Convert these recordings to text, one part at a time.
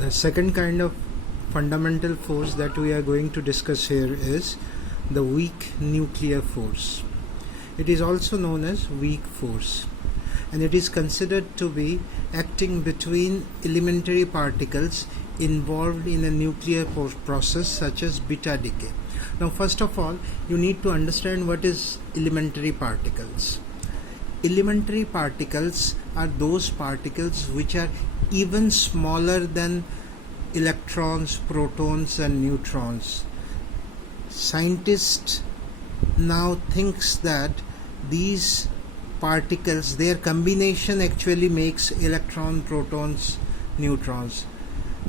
The second kind of fundamental force that we are going to discuss here is the weak nuclear force. It is also known as weak force, and it is considered to be acting between elementary particles involved in a nuclear process such as beta decay. Now, first of all, you need to understand what is elementary particles. Elementary particles are those particles which are even smaller than electrons, protons and neutrons. Scientists now thinks that these particles, their combination actually makes electron, protons, neutrons.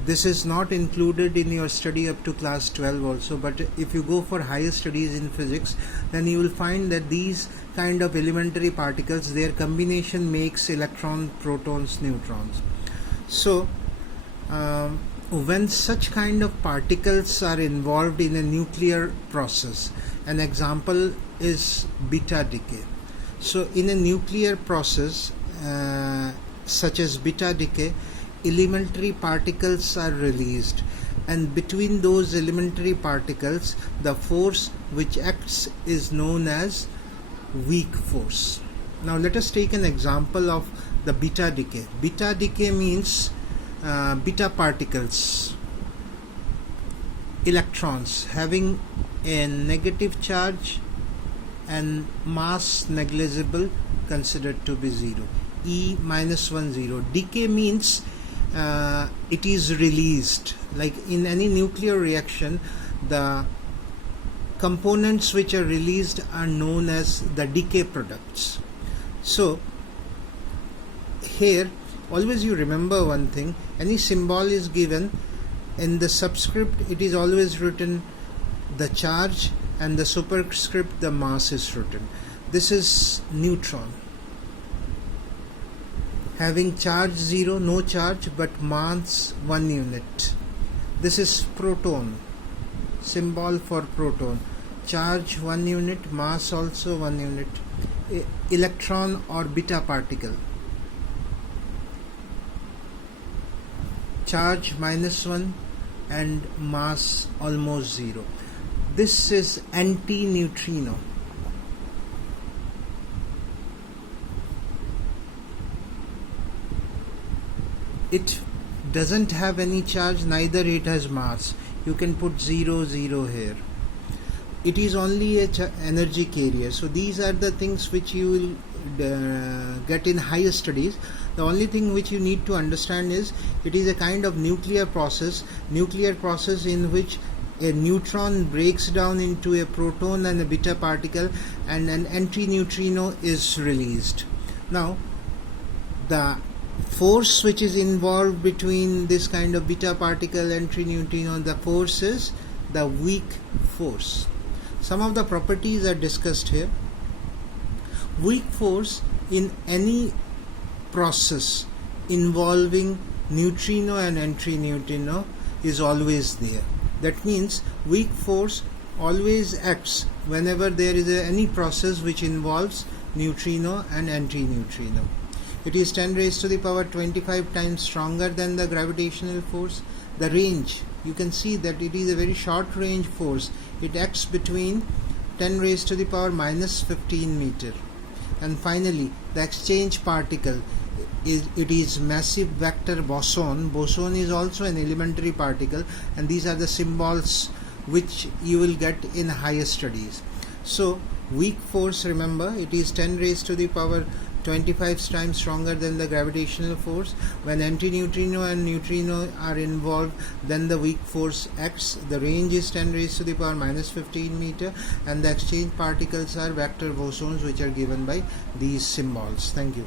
This is not included in your study up to class 12 also, but if you go for higher studies in physics, then you will find that these kind of elementary particles, their combination makes electron, protons, neutrons. So when such kind of particles are involved in a nuclear process, an example is beta decay. So in a nuclear process such as beta decay, elementary particles are released, and between those elementary particles the force which acts is known as weak force. Now let us take an example of the beta decay. Beta decay means beta particles, electrons having a negative charge and mass negligible, considered to be 0, E -1 0. Decay means it is released. Like in any nuclear reaction, the components which are released are known as the decay products. So here always you remember one thing: any symbol is given, in the subscript it is always written the charge, and the superscript the mass is written. This is neutron, having charge 0, no charge, but mass 1 unit. This is proton, symbol for proton, charge 1 unit, mass also 1 unit. Electron or beta particle, charge -1 and mass almost 0. This is anti-neutrino. It doesn't have any charge, neither it has mass. You can put 0 0 here. It is only a energy carrier. So these are the things which you will get in higher studies. The only thing which you need to understand is it is a kind of nuclear process in which a neutron breaks down into a proton and a beta particle, and an antineutrino is released. Now the force which is involved between this kind of beta particle and antineutrino, the force is the weak force. Some of the properties are discussed here. Weak force in any process involving neutrino and antineutrino is always there. That means weak force always acts whenever there is any process which involves neutrino and antineutrino. It is 10 raised to the power 25 times stronger than the gravitational force. The range, you can see that it is a very short range force. It acts between 10 raised to the power -15 meter. And finally, the exchange particle, it is massive vector boson. Boson is also an elementary particle, and these are the symbols which you will get in higher studies. So weak force, remember, it is 10 raised to the power 25 times stronger than the gravitational force. When antineutrino and neutrino are involved, then the weak force acts. The range is 10 raised to the power -15 meter, and the exchange particles are vector bosons which are given by these symbols. Thank you.